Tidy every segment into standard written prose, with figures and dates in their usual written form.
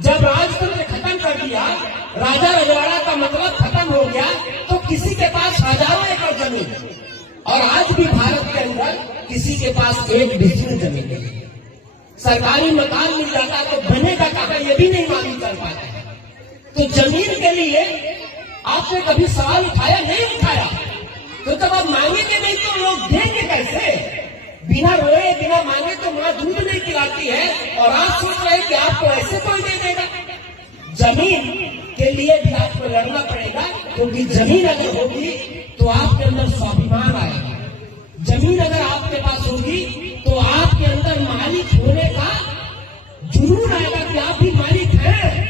जब राजतंत्र खत्म कर दिया, राजा रजवाड़ा का मतलब खत्म हो गया, तो किसी के पास हजारों एकड़ जमीन, और आज भी भारत के अंदर किसी के पास एक डिसीजन जमीन नहीं। सरकारी मकान मिल जाता तो बनेगा कहाँ, ये भी नहीं मालूम कर पाते। तो जमीन के लिए आपने कभी सवाल उठाया? नहीं उठाया। तो जब आप मांगेंगे नहीं तो लोग देंगे कैसे? बिना रोए बिना मांगे तो मां दूध नहीं पिलाती है, और आप सोच रहे हैं कि आपको ऐसे कोई दे देगा। जमीन के लिए भी आपको लड़ना पड़ेगा, क्योंकि जमीन अगर होगी तो आपके अंदर स्वाभिमान आएगा। जमीन अगर आपके पास होगी तो आपके अंदर मालिक होने का जुनून आएगा कि आप भी मालिक हैं।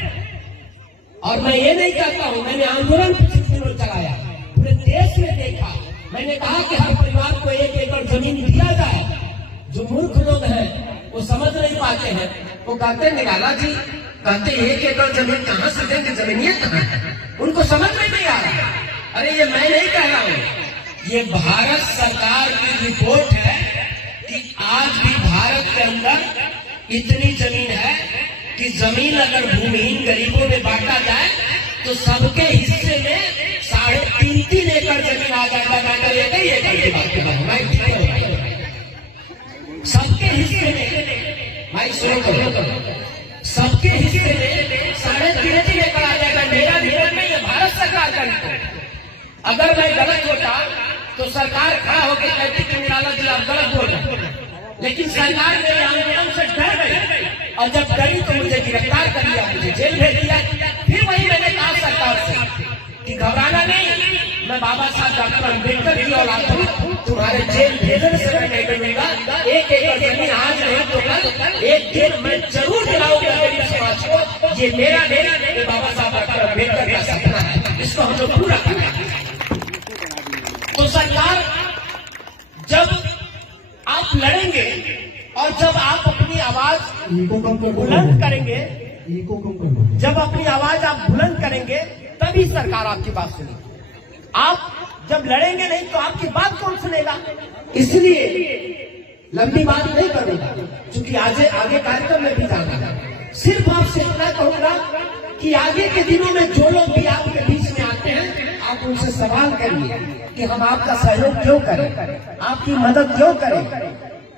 और मैं ये नहीं कहता हूं, मैंने आंदोलन कुछ दिनों चलाया, पूरे देश में देखा। मैंने कहा कि हर परिवार को 1 एकड़ जमीन दिया जाए। जो मूर्ख लोग हैं वो समझ नहीं पाते हैं, वो कहते निराला जी कहते 1 एकड़ जमीन कहां से देंगे, जमीनियां कहां है, उनको समझ में नहीं आ रहा। अरे ये मैं नहीं कह रहा हूं, ये भारत सरकार की रिपोर्ट है कि आज भी भारत के अंदर इतनी जमीन है कि जमीन अगर भूमिहीन गरीबों में बांटा जाए तो सबके हिस्से में 3.5 एकड़ जमीन आ जाएगा। सबके हिस्से में, भाई सुनो करो, सबके हिस्से में 3.5 एकड़ आ जाएगा। मेरा निर्णय नहीं है, भारत सरकार का रिपोर्ट। अगर मैं गलत होता तो सरकार खड़ा होकर कहती कि निराला जी आप गलत बोल रहे, लेकिन सरकार मेरे आंदोलन से डर गई, और जब डरी तो मुझे गिरफ्तार कर लिया, मुझे जेल भेज दिया। फिर वही मैंने कहा सरकार से कि घबराना नहीं, मैं बाबा साहब डॉक्टर अम्बेडकर की औलाद हूं, तुम्हारे जेल भेजने से मैं नहीं डरूंगा। 1 एकड़ जमीन आज नहीं तो कल एक दिन मैं जरूर दिलाऊंगा मेरी समाज को। ये मेरा नहीं, बाबा साहब डॉक्टर अम्बेडकर का सपना है, इसको हम लोग पूरा करेंगे। तो सरकार, जब आप लड़ेंगे और जब आप अपनी आवाज बुलंद करेंगे, जब अपनी आवाज आप बुलंद करेंगे तभी सरकार आपकी बात सुनेगी। आप जब लड़ेंगे नहीं तो आपकी बात कौन सुनेगा? इसलिए लंबी बात नहीं करूंगा, क्योंकि आगे कार्यक्रम में भी जाना है। सिर्फ आपसे इतना कहूंगा कि आगे के दिनों में जो लोग भी आपके बीच में आते हैं, आप उनसे सवाल करिए कि हम आपका सहयोग क्यों करें, आपकी मदद क्यों करें,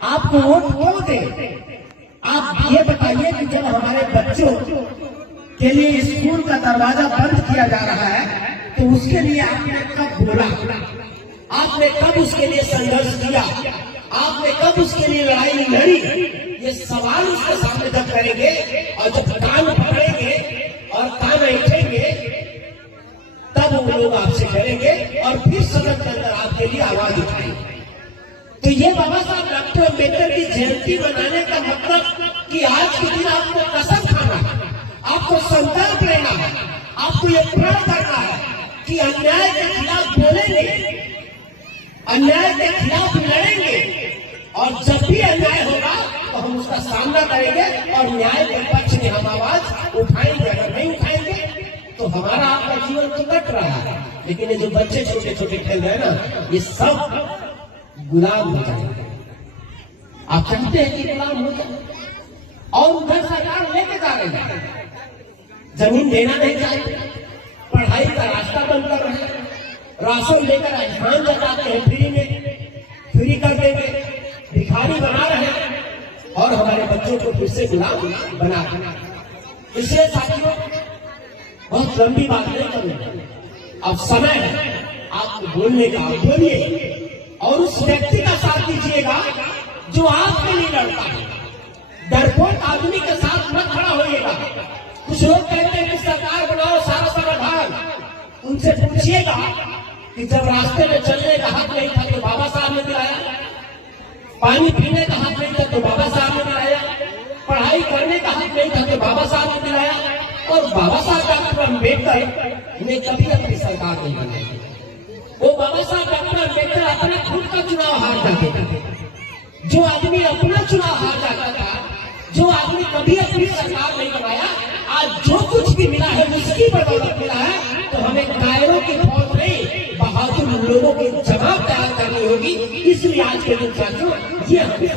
आपको वोट क्यों दें। आप ये बताइए कि जब हमारे बच्चों के लिए स्कूल का दरवाजा बंद किया जा रहा है तो उसके लिए आपने कब बोला, आपने कब उसके लिए संघर्ष किया, आपने कब उसके लिए लड़ाई लड़ी? ये सवाल उसके सामने जब करेंगे और जब कान पकड़ेंगे और कान ऐठेंगे, तब वो लोग आपसे करेंगे और फिर सदन के अंदर आपके लिए आवाज उठाएंगे। तो ये बाबा साहब डॉक्टर अम्बेडकर की जयंती मनाने का मतलब कि आज के दिन आपको कसम खाना है, आपको संकल्प लेना है, आपको ये प्रण करना है कि अन्याय के खिलाफ बोलेंगे, अन्याय के खिलाफ लड़ेंगे, और जब भी अन्याय होगा तो हम उसका सामना करेंगे और न्याय के पक्ष में हम आवाज उठाएंगे। अगर नहीं उठाएंगे तो हमारा आपका जीवन तो कट रहा है, लेकिन ये जो बच्चे छोटे छोटे खेल रहे हैं ना, ये सब गुलाम हो जाएंगे। आप चाहते हैं कि गुलाम हो जाए? और उधर सरकार लेके जा रही है, जमीन देना नहीं चाहते, पढ़ाई का रास्ता बंद कर रहे हैं, राशन लेकर एहसान जताते हैं, फ्री कर देंगे, भिखारी बना रहे हैं, और हमारे बच्चों को फिर से गुलाम बना रहे हैं। इसलिए साथियों, बहुत लंबी बात नहीं करूंगा, अब समय है आपको बोलने का, आप बोलिए और उस व्यक्ति का साथ दीजिएगा जो आपके लिए लड़ता है। डरपोक आदमी के साथ मत खड़ा होइएगा। कुछ लोग कहते हैं कि सरकार बनाओ, सारा समाधान। उनसे पूछिएगा कि जब रास्ते में चलने का हक नहीं था तो बाबा साहब ने दिलाया, पानी पीने का हक नहीं था तो बाबा साहब ने दिलाया, पढ़ाई करने का हक नहीं था तो बाबा साहब ने दिलाया, और बाबा साहब डॉक्टर अम्बेडकर ने कभी अपनी सरकार नहीं बनाई। वो बाबा साहब डॉक्टर अम्बेडकर अपने खुद का चुनाव हार जाते थे। जो आदमी अपना चुनाव हार जाता था, जो आदमी कभी अपनी सरकार नहीं बनाया, आज जो कुछ भी मिला है उसकी बदौलत मिला है। तो हमें कायरों की फौज नहीं, बहादुर लोगों की जमात तैयार करनी होगी। इसलिए आज के दिन साथियों ये हमें